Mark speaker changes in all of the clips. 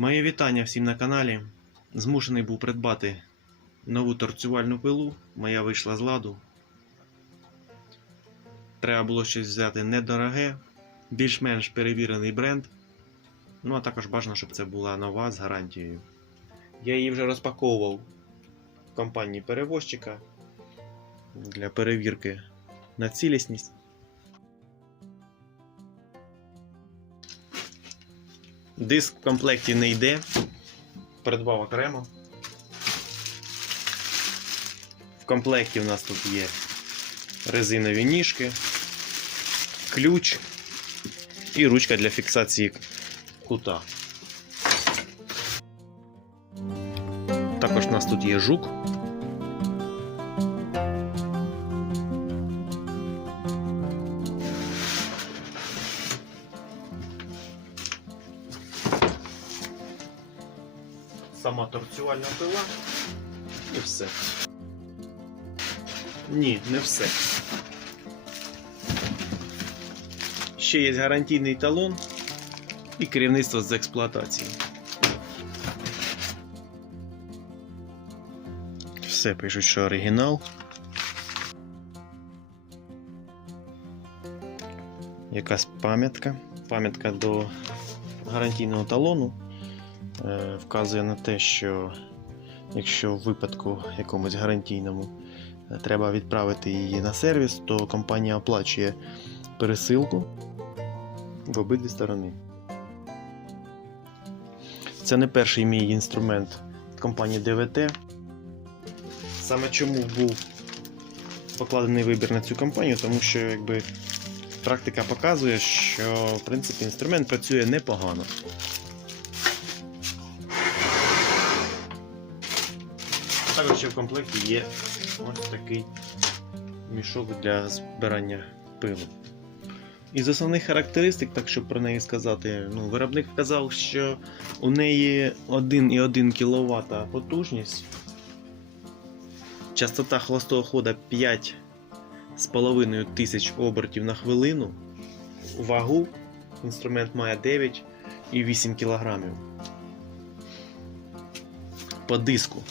Speaker 1: Моє вітання всім на каналі. Змушений був придбати нову торцювальну пилу. Моя вийшла з ладу. Треба було щось взяти недороге, більш-менш перевірений бренд. Ну, а також бажано, щоб це була нова з гарантією. Я її вже розпаковував в компанії перевозчика для перевірки на цілісність. Диск в комплекті не йде. Придбав окремо. В комплекті у нас тут є резинові ніжки, ключ і ручка для фіксації кута. Також у нас тут є жук. Сама пила і все. Ні, не все. Ще є гарантійний талон і керівництво з експлуатації. Все пишуть, що оригінал. Якась пам'ятка. Пам'ятка до гарантійного талону вказує на те, що якщо в випадку якомусь гарантійному е, треба відправити її на сервіс, то компанія оплачує пересилку в обидві сторони. Це не перший мій інструмент компанії DVT. Саме чому був покладений вибір на цю компанію, тому що якби практика показує, що в принципі інструмент працює непогано. Також ще в комплекті є ось такий мішок для збирання пилу. Із основних характеристик, так щоб про неї сказати, ну, виробник вказав, що у неї 1,1 кВт потужність, частота холостого хода 5,5 тисяч обертів на хвилину, вагу інструмент має 9,8 кг. По диску.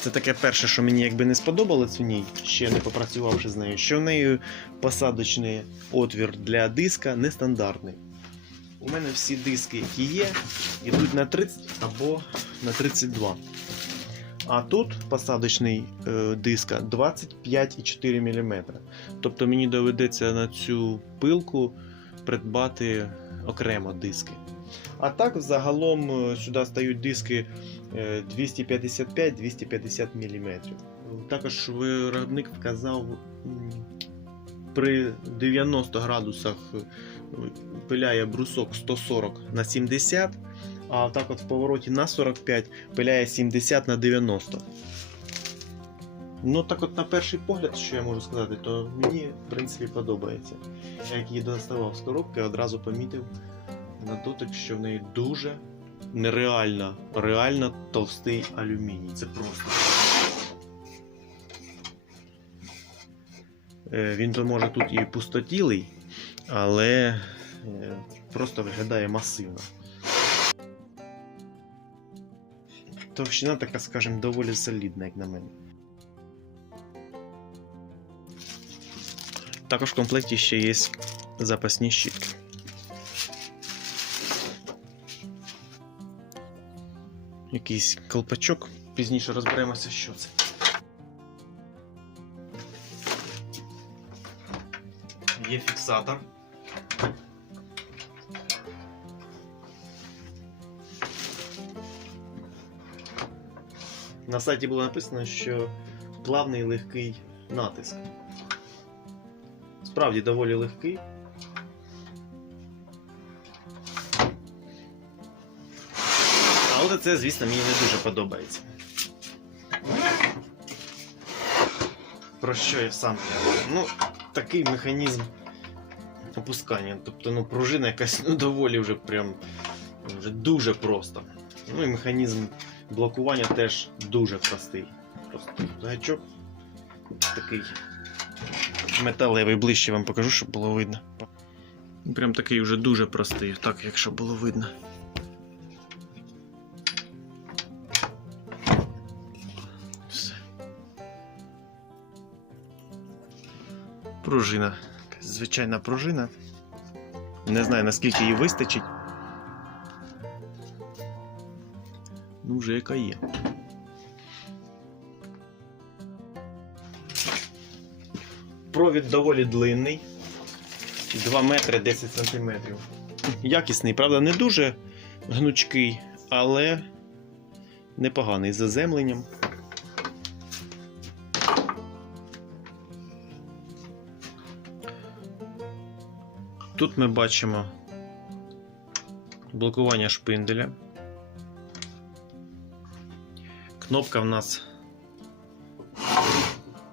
Speaker 1: Це таке перше, що мені якби не сподобалось у ній, ще не попрацювавши з нею, що в неї посадочний отвір для диска нестандартний. У мене всі диски, які є, йдуть на 30 або на 32. А тут посадочний е, диска 25,4 мм. Тобто мені доведеться на цю пилку придбати окремо диски. А так, загалом е, сюди стають диски е, 255-250 мм. Також виробник вказав при 90 градусах е, пиляє брусок 140 на 70, а так от в повороті на 45 пиляє 70 на 90. Ну так от на перший погляд, що я можу сказати, то мені в принципі подобається. Як її доставав з коробки, одразу помітив на дотик, що в неї дуже нереально, реально товстий алюміній. Це просто. Е, Він то може тут і пустотілий, але е, просто виглядає масивно. Товщина така, скажімо, доволі солідна, як на мене. Також в комплекті ще є запасні щітки. Якийсь колпачок. Пізніше розберемося, що це. Є фіксатор. На сайті було написано, що плавний легкий натиск. Справді доволі легкий. Але це, звісно, мені не дуже подобається. Про що я сам? Ну, такий механізм опускання. Тобто, ну, пружина якась ну, доволі вже прям вже дуже просто. Ну і механізм блокування теж дуже простий. Просто гачок такий металевий, ближче вам покажу, щоб було видно. Прям такий вже дуже простий, так якщо було видно. Пружина. Звичайна пружина. Не знаю, наскільки її вистачить. Ну, вже яка є. Провід доволі длинний. 2 метри 10 сантиметрів. Якісний, правда, не дуже гнучкий, але непоганий з заземленням. Тут ми бачимо блокування шпинделя. Кнопка в нас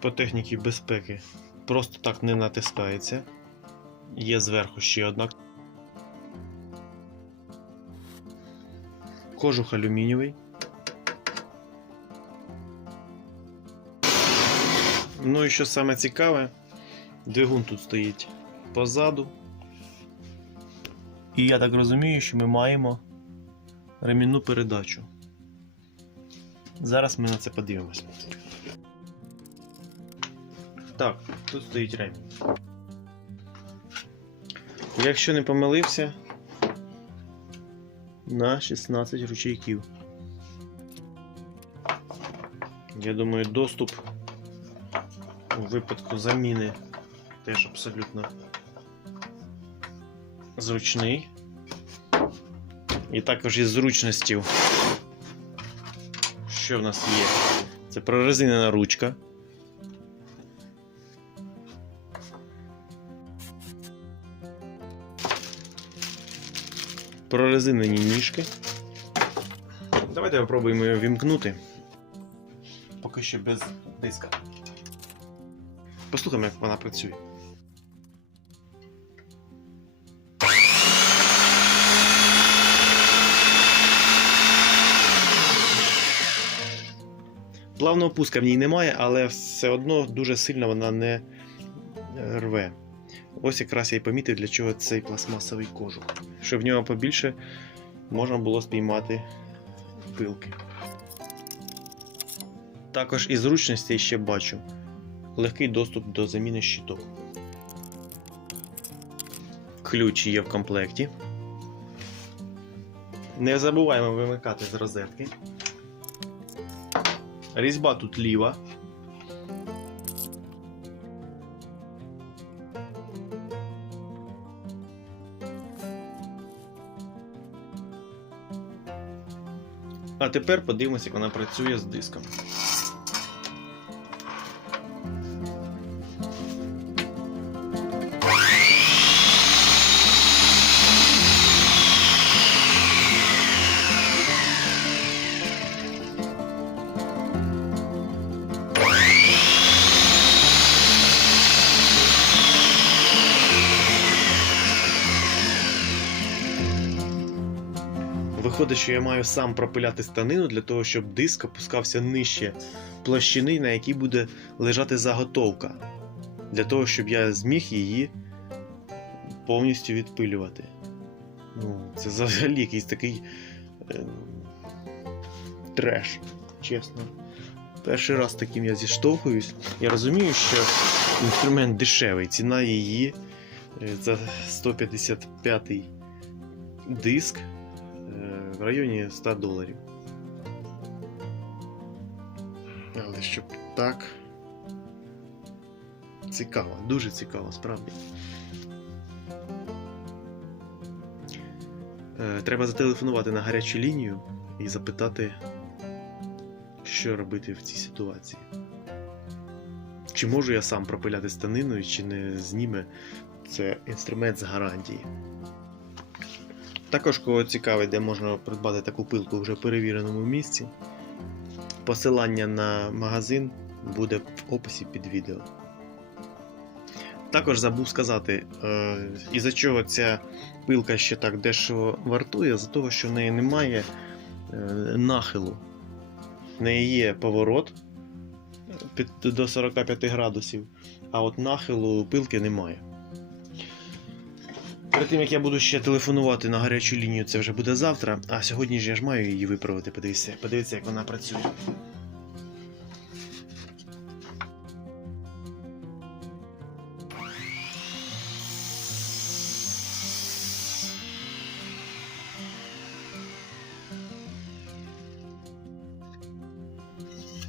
Speaker 1: по техніці безпеки просто так не натискається. Є зверху ще одна. Кожух алюмінієвий. Ну і що саме цікаве, двигун тут стоїть позаду. І я так розумію, що ми маємо ремінну передачу. Зараз ми на це подивимось. Так, тут стоїть ремінь. Якщо не помилився, на 16 ручейків. Я думаю, доступ у випадку заміни теж абсолютно зручний. І також із зручності, що в нас є? Це прорезинена ручка. Прорезинені ніжки. Давайте попробуємо її вімкнути. Поки що без диска. Послухаємо, як вона працює. Плавного пуска в ній немає, але все одно дуже сильно вона не е, рве. Ось якраз я й помітив, для чого цей пластмасовий кожух. Щоб в нього побільше можна було спіймати пилки. Також із зручності ще бачу легкий доступ до заміни щиток. Ключ є в комплекті. Не забуваємо вимикати з розетки. Різьба тут ліва. А тепер подивимося, як вона працює з диском. Виходить, що я маю сам пропиляти станину для того, щоб диск опускався нижче площини, на якій буде лежати заготовка. Для того, щоб я зміг її повністю відпилювати. Ну, це взагалі якийсь такий е, треш, чесно. Перший раз таким я зіштовхуюсь. Я розумію, що інструмент дешевий, ціна її е, за 155 диск в районі 100 доларів. Але щоб так. Цікаво, дуже цікаво, справді. Е, Треба зателефонувати на гарячу лінію і запитати, що робити в цій ситуації. Чи можу я сам пропиляти станиною, чи не зніме це інструмент з гарантії. Також, кого цікавить, де можна придбати таку пилку в вже перевіреному місці. Посилання на магазин буде в описі під відео. Також забув сказати, е, із-за чого ця пилка ще так дешево вартує, за того, що в неї немає е, нахилу. В неї є поворот до 45 градусів, а от нахилу пилки немає. Перед тим як я буду ще телефонувати на гарячу лінію, це вже буде завтра. А сьогодні ж я ж маю її виправити. Подивіться, подивіться, як вона працює.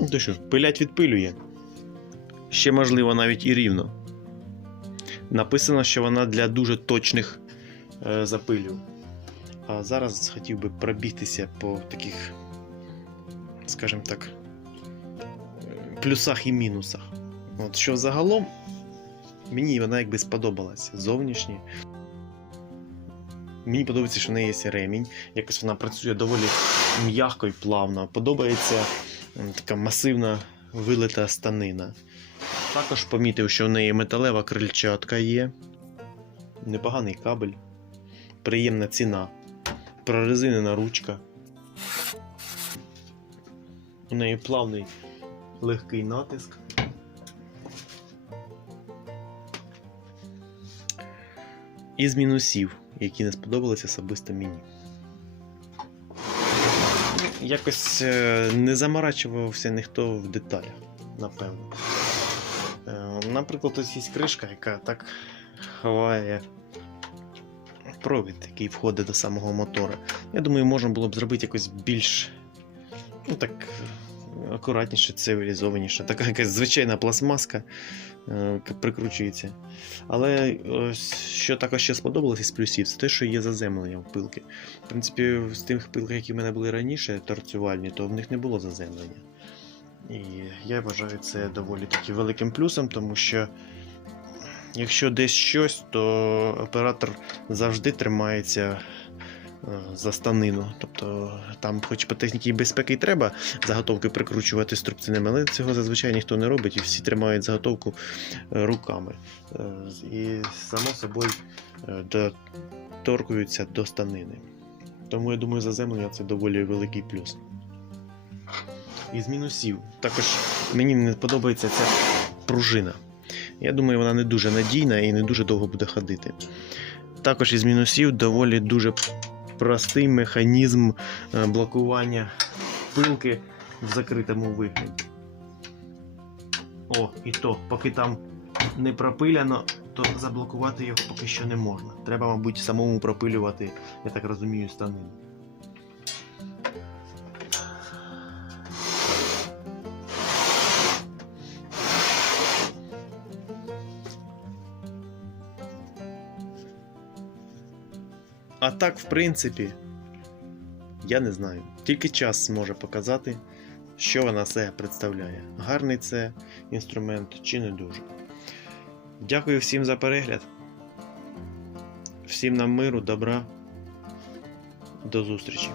Speaker 1: Ну, то що, пилять відпилює. Ще можливо навіть і рівно. Написано, що вона для дуже точних е, запилів. А зараз хотів би пробігтися по таких, скажімо так, плюсах і мінусах. От що загалом мені вона якби сподобалась зовнішнє. Мені подобається, що в неї є ремінь. Якось вона працює доволі м'яко і плавно. Подобається така масивна вилита станина. Також помітив, що в неї металева крильчатка є. Непоганий кабель. Приємна ціна. Прорезинена ручка. У неї плавний легкий натиск. Із мінусів, які не сподобалися особисто мені. Якось е, не заморачувався ніхто в деталях, напевно. Е, Наприклад, ось є кришка, яка так ховає провід, який входить до самого мотора. Я думаю, можна було б зробити якось більш ну, так, акуратніше, цивілізованіше. Така якась звичайна пластмаска е, прикручується. Але ось, що також ще сподобалось із плюсів, це те, що є заземлення в пилки. В принципі, з тих пилок, які в мене були раніше, торцювальні, то в них не було заземлення. І я вважаю це доволі таки великим плюсом, тому що якщо десь щось, то оператор завжди тримається е, за станину. Тобто там, хоч по техніці безпеки треба заготовки прикручувати струбцинами, але цього зазвичай ніхто не робить, і всі тримають заготовку е, руками. Е, І само собою доторкуються до станини. Тому я думаю, заземлення це доволі великий плюс. Із мінусів. Також мені не подобається ця пружина. Я думаю, вона не дуже надійна і не дуже довго буде ходити. Також із мінусів доволі дуже простий механізм е, блокування пилки в закритому вигляді. О, і то, поки там не пропиляно, то заблокувати його поки що не можна. Треба, мабуть, самому пропилювати, я так розумію, станину. А так, в принципі, я не знаю. Тільки час зможе показати, що вона себе представляє. Гарний це інструмент чи не дуже. Дякую всім за перегляд. Всім нам миру, добра. До зустрічі.